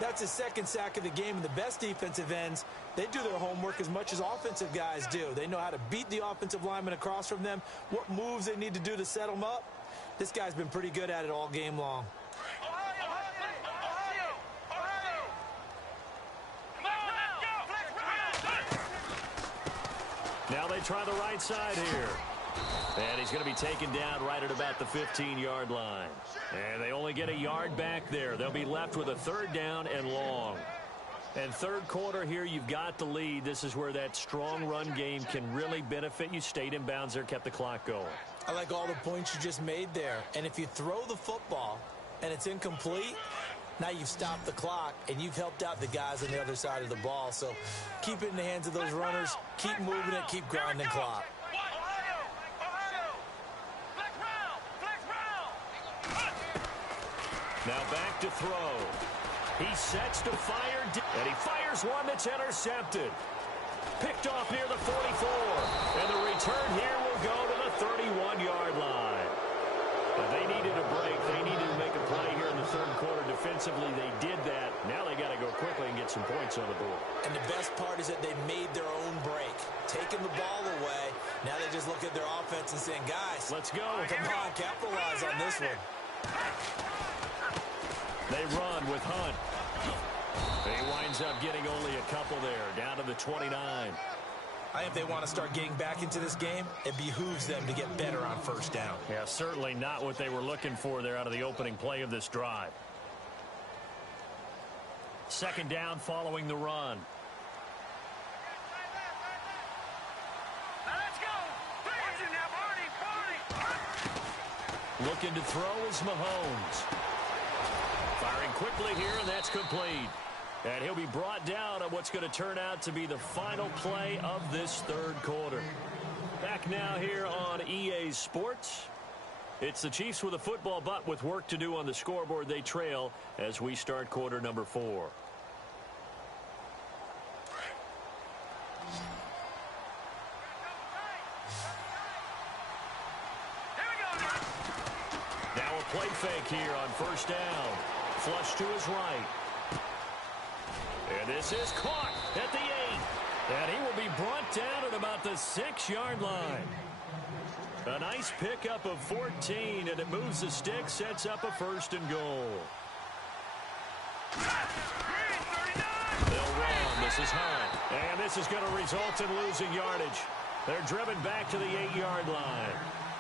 That's his second sack of the game, and the best defensive ends, they do their homework as much as offensive guys do. They know how to beat the offensive lineman across from them, what moves they need to do to set them up. This guy's been pretty good at it all game long. Now they try the right side here. And he's going to be taken down right at about the 15-yard line. And they only get a yard back there. They'll be left with a 3rd down and long. And third quarter here, you've got the lead. This is where that strong run game can really benefit you. Stayed in bounds there, kept the clock going. I like all the points you just made there. And if you throw the football and it's incomplete, now you've stopped the clock and you've helped out the guys on the other side of the ball. So keep it in the hands of those runners. Keep moving it. Keep grinding clock. Now back to throw. He sets to fire, and he fires one that's intercepted. Picked off near the 44. And the return here will go to the 31-yard line. They needed a break. They needed to make a play here in the third quarter. Defensively, they did that. Now they got to go quickly and get some points on the board. And the best part is that they made their own break. Taking the ball away. Now they just look at their offense and saying, guys, let's go. Come on, capitalize on this one. They run with Hunt. He winds up getting only a couple there, down to the 29. I think if they want to start getting back into this game, it behooves them to get better on first down. Yeah, certainly not what they were looking for there out of the opening play of this drive. Second down following the run. Looking to throw is Mahomes. Firing quickly here, and that's complete. And he'll be brought down on what's going to turn out to be the final play of this third quarter. Back now here on EA Sports. It's the Chiefs with a football, but with work to do on the scoreboard, they trail as we start quarter number 4. Now a play fake here on first down. Flush to his right. And this is caught at the 8. And he will be brought down at about the 6-yard line. A nice pickup of 14, and it moves the stick, sets up a 1st and goal. They'll run. This is Hunt. And this is going to result in losing yardage. They're driven back to the 8-yard line.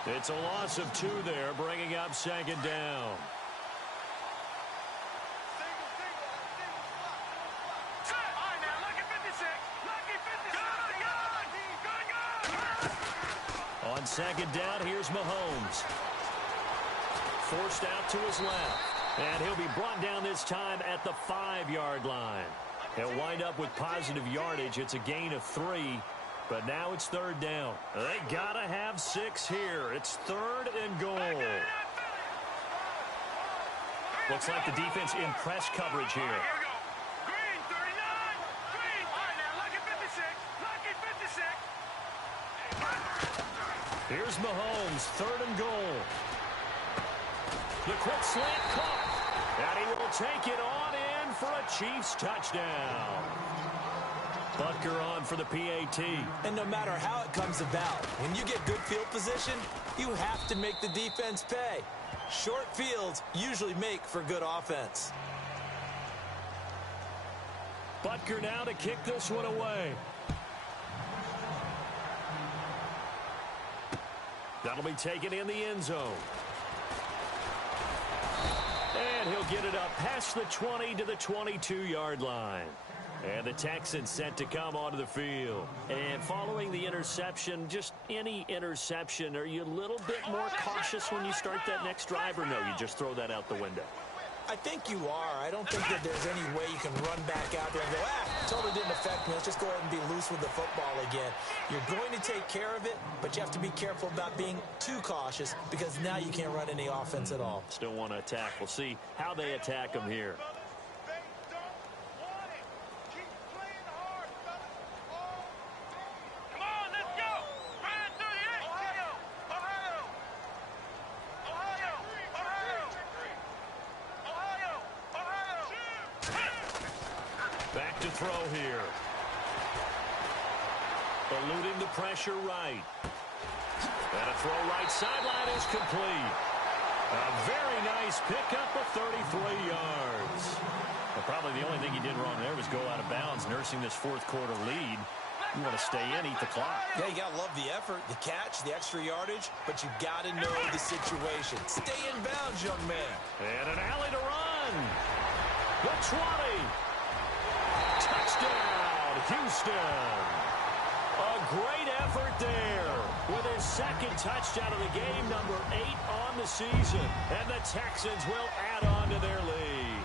It's a loss of 2 there, bringing up 2nd down. On 2nd down, here's Mahomes. Forced out to his left. And he'll be brought down this time at the 5-yard line. He'll wind up with positive yardage. It's a gain of 3. But now it's 3rd down. They got to have 6 here. It's 3rd and goal. Looks like the defense in press coverage here. Here's Mahomes, 3rd and goal. The quick slant caught. And he will take it on in for a Chiefs touchdown. Butker on for the PAT. And no matter how it comes about, when you get good field position, you have to make the defense pay. Short fields usually make for good offense. Butker now to kick this one away. That'll be taken in the end zone. And he'll get it up past the 20 to the 22-yard line. And the Texans set to come onto the field. And following the interception, just any interception, are you a little bit more cautious when you start that next drive, or no, you just throw that out the window? I think you are. I don't think that there's any way you can run back out there and go, totally didn't affect me. Let's just go ahead and be loose with the football again. You're going to take care of it, but you have to be careful about being too cautious because now you can't run any offense at all. Still want to attack. We'll see how they attack them here. Back to throw here. Eluding the pressure right. And a throw right sideline is complete. A very nice pickup of 33 yards. Well, probably the only thing he did wrong there was go out of bounds, nursing this fourth quarter lead. You want to stay in, eat the clock. Yeah, you got to love the effort, the catch, the extra yardage, but you got to know the situation. Stay in bounds, young man. And an alley to run. The 20. Touchdown, Houston. A great effort there with his second touchdown of the game, number 8 on the season. And the Texans will add on to their lead.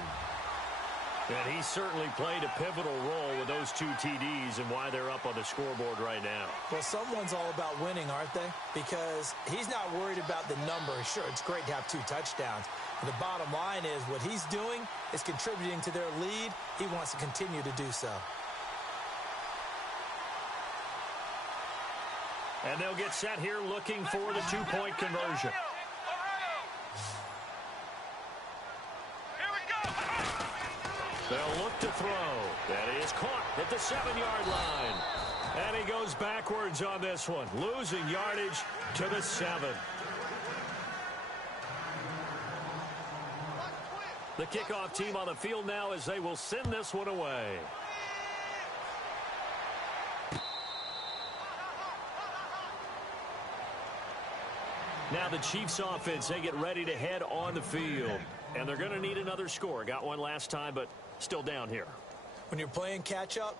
And he certainly played a pivotal role with those 2 TDs and why they're up on the scoreboard right now. Well, someone's all about winning, aren't they? Because he's not worried about the number. Sure, it's great to have 2 touchdowns. But the bottom line is what he's doing is contributing to their lead. He wants to continue to do so. And they'll get set here looking for the 2-point conversion. They'll look to throw. That is caught at the 7-yard line. And he goes backwards on this one, losing yardage to the 7. The kickoff team on the field now as they will send this one away. Now the Chiefs offense, they get ready to head on the field. And they're going to need another score. Got one last time, but still down here. When you're playing catch-up,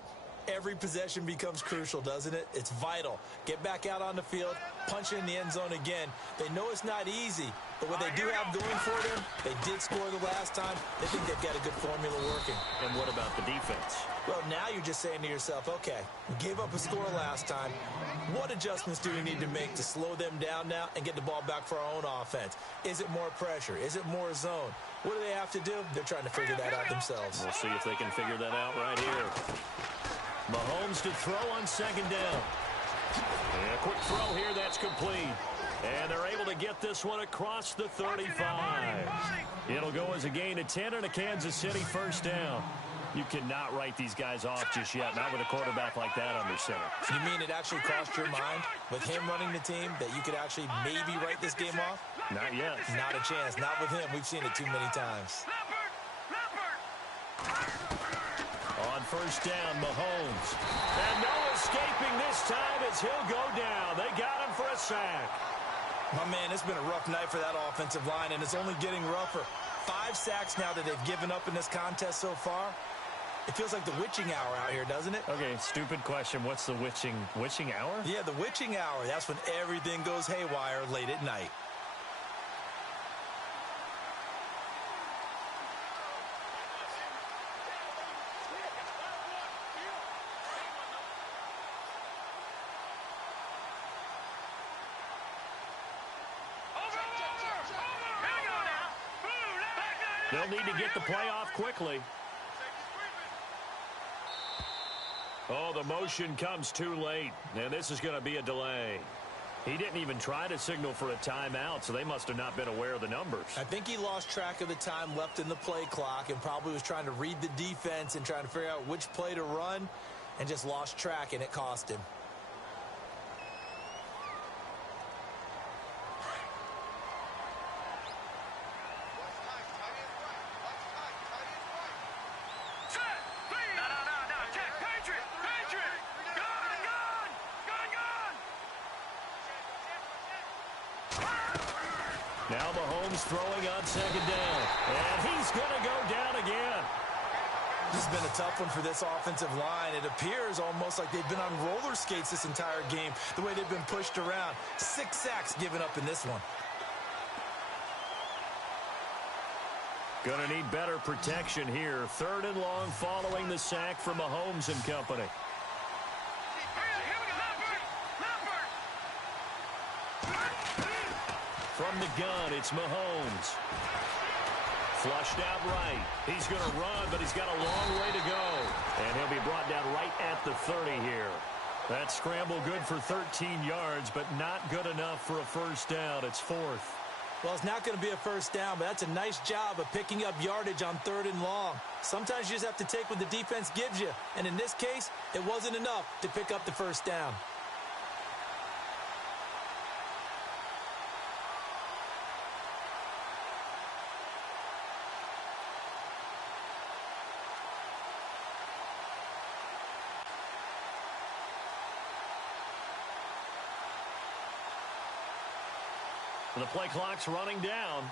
every possession becomes crucial, doesn't it? It's vital. Get back out on the field, punch it in the end zone again. They know it's not easy, but what they do have going for them, they did score the last time. They think they've got a good formula working. And what about the defense? Well, now you're just saying to yourself, okay, we gave up a score last time. What adjustments do we need to make to slow them down now and get the ball back for our own offense? Is it more pressure? Is it more zone? What do they have to do? They're trying to figure that out themselves. We'll see if they can figure that out right here. Mahomes to throw on 2nd down. And a quick throw here, that's complete. And they're able to get this one across the 35. It'll go as a gain of 10 and a Kansas City 1st down. You cannot write these guys off just yet, not with a quarterback like that under center. You mean it actually crossed your mind with him running the team that you could actually maybe write this game off? Not yet. Not a chance. Not with him. We've seen it too many times. On 1st down, Mahomes. And no escaping this time as he'll go down. They got him for a sack. My man, it's been a rough night for that offensive line, and it's only getting rougher. 5 sacks now that they've given up in this contest so far. It feels like the witching hour out here, doesn't it? Okay, stupid question. What's the witching hour? Yeah, the witching hour. That's when everything goes haywire late at night. They'll need to get the play off quickly. Oh, the motion comes too late, and this is going to be a delay. He didn't even try to signal for a timeout, so they must have not been aware of the numbers. I think he lost track of the time left in the play clock and probably was trying to read the defense and trying to figure out which play to run and just lost track, and it cost him. Now Mahomes throwing on second down. And he's going to go down again. This has been a tough one for this offensive line. It appears almost like they've been on roller skates this entire game, the way they've been pushed around. 6 sacks given up in this one. Going to need better protection here. 3rd and long following the sack from Mahomes and company. From the gun, it's Mahomes. Flushed out right. He's going to run, but he's got a long way to go. And he'll be brought down right at the 30 here. That scramble good for 13 yards, but not good enough for a first down. It's 4th. Well, it's not going to be a first down, but that's a nice job of picking up yardage on 3rd and long. Sometimes you just have to take what the defense gives you. And in this case, it wasn't enough to pick up the first down. The play clock's running down.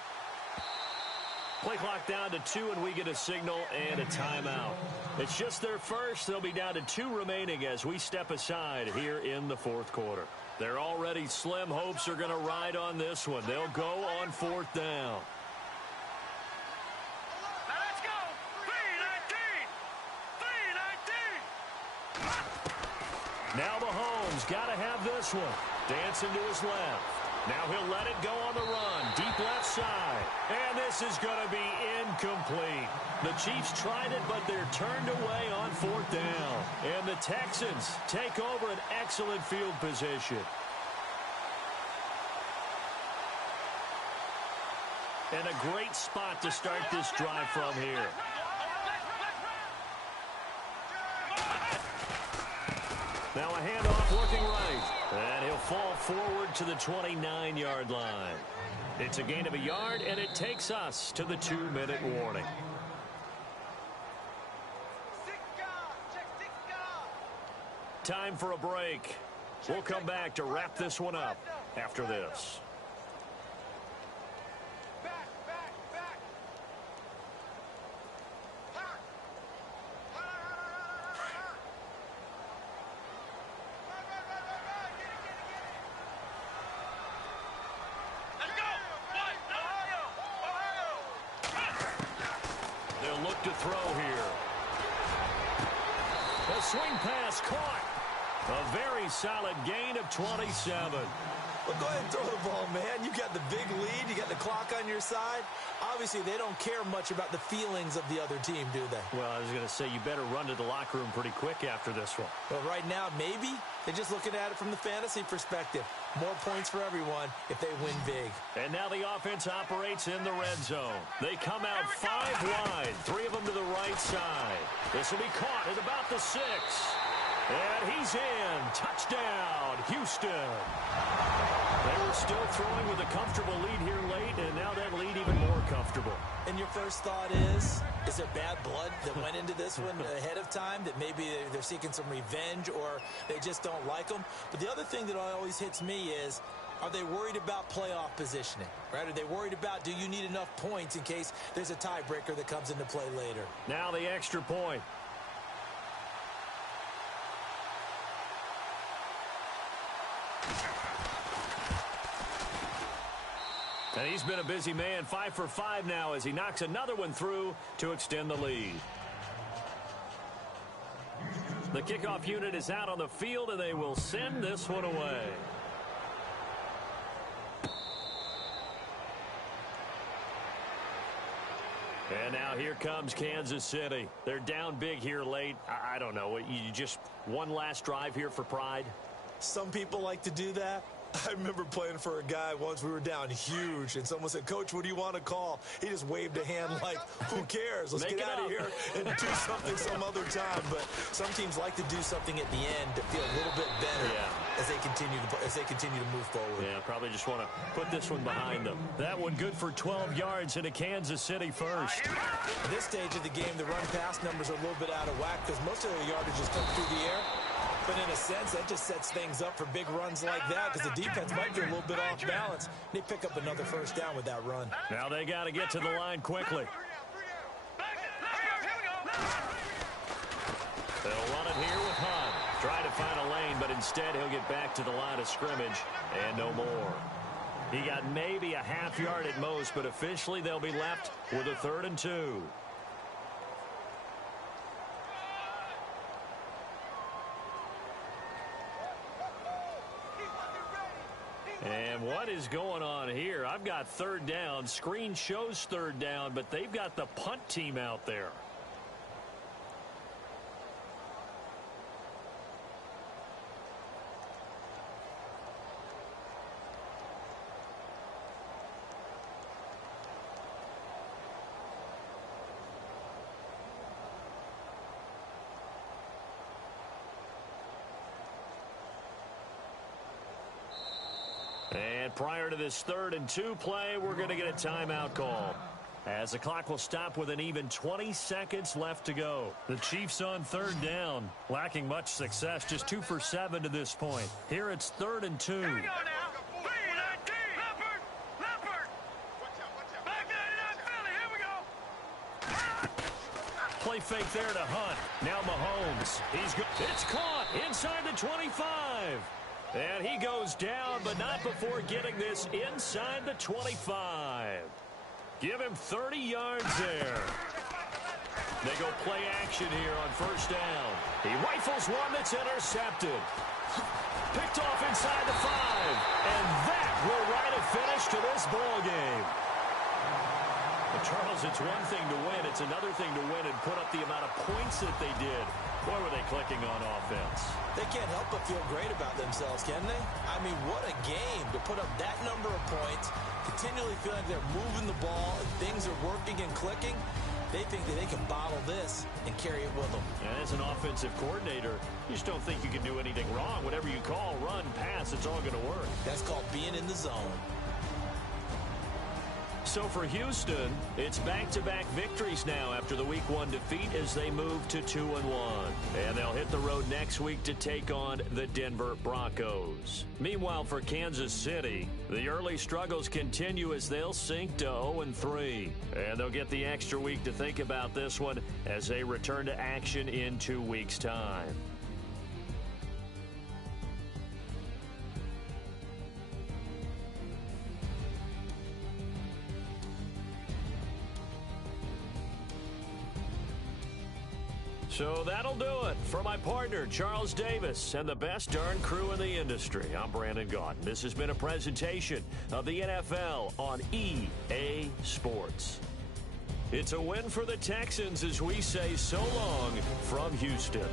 Play clock down to 2, and we get a signal and a timeout. It's just their first. They'll be down to 2 remaining as we step aside here in the 4th quarter. They're already slim. Hopes are going to ride on this one. They'll go on 4th down. Now let's go. 3-19. Now Mahomes got to have this one. Dancing to his left. Now he'll let it go on the run. Deep left side. And this is going to be incomplete. The Chiefs tried it, but they're turned away on 4th down. And the Texans take over an excellent field position. And a great spot to start this drive from here. Now a handoff looking right. And he'll fall forward to the 29-yard line. It's a gain of a yard, and it takes us to the 2-minute warning. Time for a break. We'll come back to wrap this one up after this. To throw here. A swing pass caught. A very solid gain of 27. Well, go ahead and throw the ball, man. You got the big lead. You got the clock on your side. Obviously, they don't care much about the feelings of the other team, do they? Well, I was going to say, you better run to the locker room pretty quick after this one. Well, right now, maybe they're just looking at it from the fantasy perspective. More points for everyone if they win big. And now the offense operates in the red zone. They come out 5 wide, 3 of them to the right side. This will be caught at about the 6. And he's in. Touchdown, Houston. They were still throwing with a comfortable lead here late, and now that lead even more comfortable. And your first thought is there bad blood that went into this one ahead of time, that maybe they're seeking some revenge or they just don't like them? But the other thing that always hits me is, are they worried about playoff positioning? Right? Are they worried about, do you need enough points in case there's a tiebreaker that comes into play later? Now the extra point. And he's been a busy man, 5 for 5 now as he knocks another one through to extend the lead. The kickoff unit is out on the field, and they will send this one away. And now here comes Kansas City. They're down big here late. I don't know. You just one last drive here for pride? Some people like to do that. I remember playing for a guy once. We were down huge, and someone said, "Coach, what do you want to call?" He just waved a hand like, who cares? Let's get out of here and do something some other time. But some teams like to do something at the end to feel a little bit better as they continue to move forward. Yeah, probably just want to put this one behind them. That one good for 12 yards into Kansas City first. At this stage of the game, the run-pass numbers are a little bit out of whack because most of the yardage is coming through the air. But in a sense, that just sets things up for big runs like that because the defense might be a little bit off balance. They pick up another first down with that run. Now they got to get to the line quickly. They'll run it here with Hunt. Try to find a lane, but instead he'll get back to the line of scrimmage and no more. He got maybe a half yard at most, but officially they'll be left with a 3rd and 2. And what is going on here? I've got 3rd down. Screen shows 3rd down, but they've got the punt team out there. And prior to this 3rd and 2 play, we're going to get a timeout call, as the clock will stop with an even 20 seconds left to go. The Chiefs on 3rd down, lacking much success, just 2 for 7 to this point. Here it's 3rd and 2. Here we go now. 3-19. Leopard. Back 99 Philly. Here we go. Play fake there to Hunt. Now Mahomes. It's caught inside the 25. And he goes down, but not before getting this inside the 25. Give him 30 yards there. They go play action here on 1st down. He rifles one that's intercepted. Picked off inside the 5. And that will write a finish to this ball game. But Charles, it's one thing to win. It's another thing to win and put up the amount of points that they did. Boy, were they clicking on offense. They can't help but feel great about themselves, can they? I mean, what a game to put up that number of points, continually feel like they're moving the ball, and things are working and clicking. They think that they can bottle this and carry it with them. And as an offensive coordinator, you just don't think you can do anything wrong. Whatever you call, run, pass, it's all going to work. That's called being in the zone. So for Houston, it's back-to-back victories now after the Week 1 defeat as they move to 2-1. And they'll hit the road next week to take on the Denver Broncos. Meanwhile, for Kansas City, the early struggles continue as they'll sink to 0-3. And they'll get the extra week to think about this one as they return to action in 2 weeks' time. So that'll do it for my partner, Charles Davis, and the best darn crew in the industry. I'm Brandon Gaudin. This has been a presentation of the NFL on EA Sports. It's a win for the Texans as we say so long from Houston.